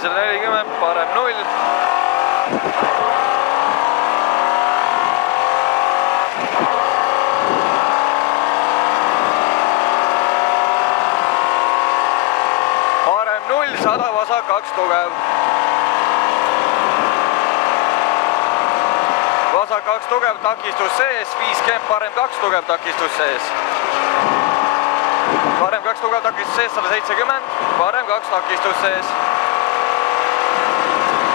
440, parem 0. Parem 0, 100, vasak 2 tugev. Vasak 2 tugev, takistus sees, 50, parem 2 tugev, takistus sees. Parem 2 tugev, takistus sees, 170, parem 2 takistus sees.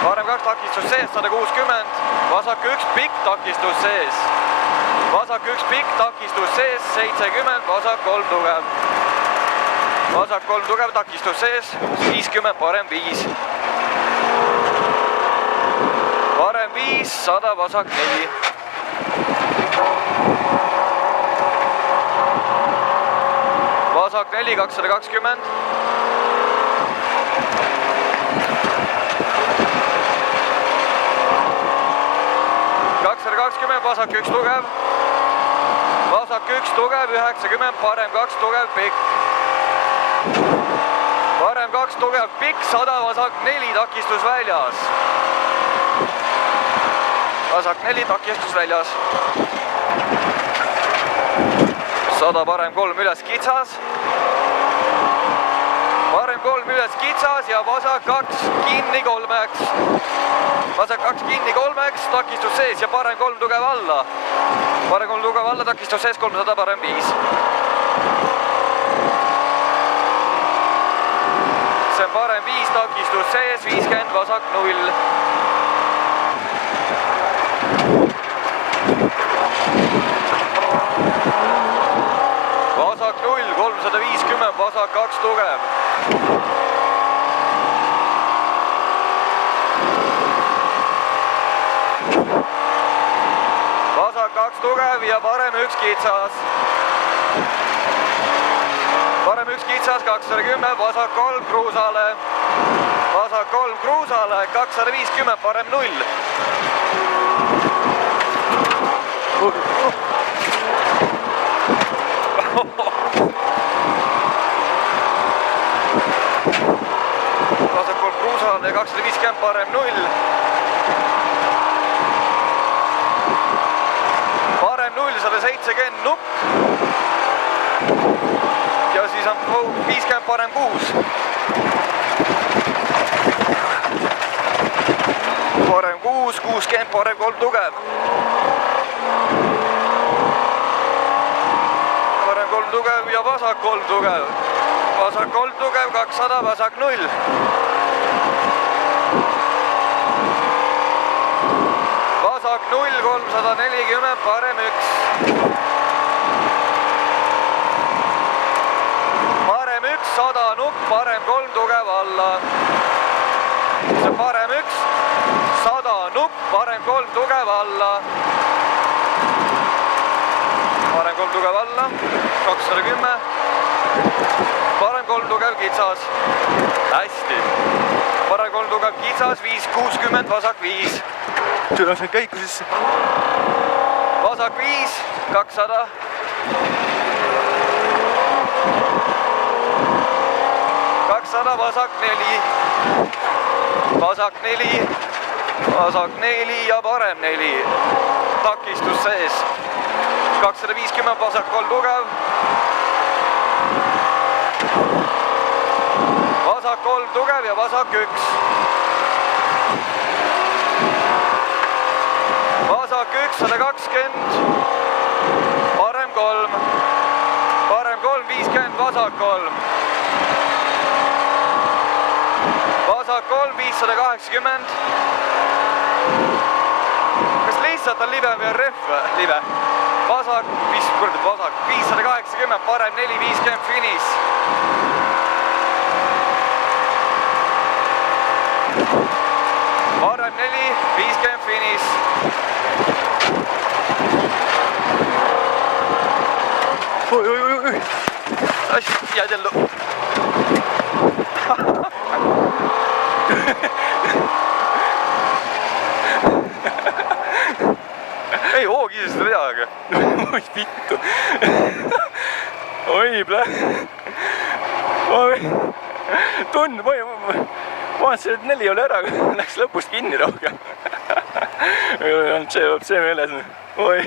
Parem 2 takistus sees, 160, vasak 1 pikk takistus sees. Vasak 1 pikk takistus sees, 70, vasak 3 tugev. Vasak 3 tugev, takistus sees, 50, parem 5. Parem 5, 100, vasak 4. Vasak 4, 220. Vasak 1 tugev. Vasak 1 tugev, 90, parem 2 tugev, pikk. Parem 2 tugev, pikk, 100, vasak 4, takistus väljas. Vasak 4, takistus väljas. 100, parem 3 üles kitsas. Parem 3 üles kitsas ja vasak 2 kinni 3-ks. Vasak 2 kinni 3-ks, takistus sees ja parem 3 tugev alla. Parem 3 tugev alla, takistus sees 300, parem 5. See on parem 5, takistus sees, 50, vasak 0. Vasak 0, 350, vasak 2 tugev. Vasak 2 tugev ja parem 1 kitsas. Parem 1 kitsas, 210, vasak 3 kruusale. Vasak 3 kruusale, 250, parem 0. Vasak 3 kruusale, 250, parem 0. Parem 0, 170, nupp. Ja siis on 50, parem 6. Parem 6, 60, parem 3 tugev. Parem 3 tugev ja vasak 3 tugev. Vasak 3 tugev, 200, vasak 0. Vasak 0, 340, parem 1. Parem 1, 100 nupp, parem 3 tugev alla. See on parem 1, 100 nupp, parem 3 tugev alla. Parem 3 tugev alla, 210. Parem 3 tugev kitsas. Hästi. Parem 3 tugev kitsas, 560, vasak 5. Lasen käiku sisse. Vasak 5, 200. Vasak 4. Vasak 4. Vasak 4 ja parem 4. Takistus sees. 250, vasak 3 tugev. Vasak 3 tugev ja vasak 1. Vasak 1, 120. Parem 3. Parem 3, 50, vasak 3. Vasak 3, 580. Kas lihtsalt on libe või on rehv? Libe. Vasak, 580, parem 4, 50, finiš. Parem 4, 50, finiš. Oi. Jääd ellu. Ei hoogi seda midagi. Oi vittu. Oi plä. Tunn, vaatasin, et 4 oli ära, läks lõpust kinni rohkem. See meeles. Oi.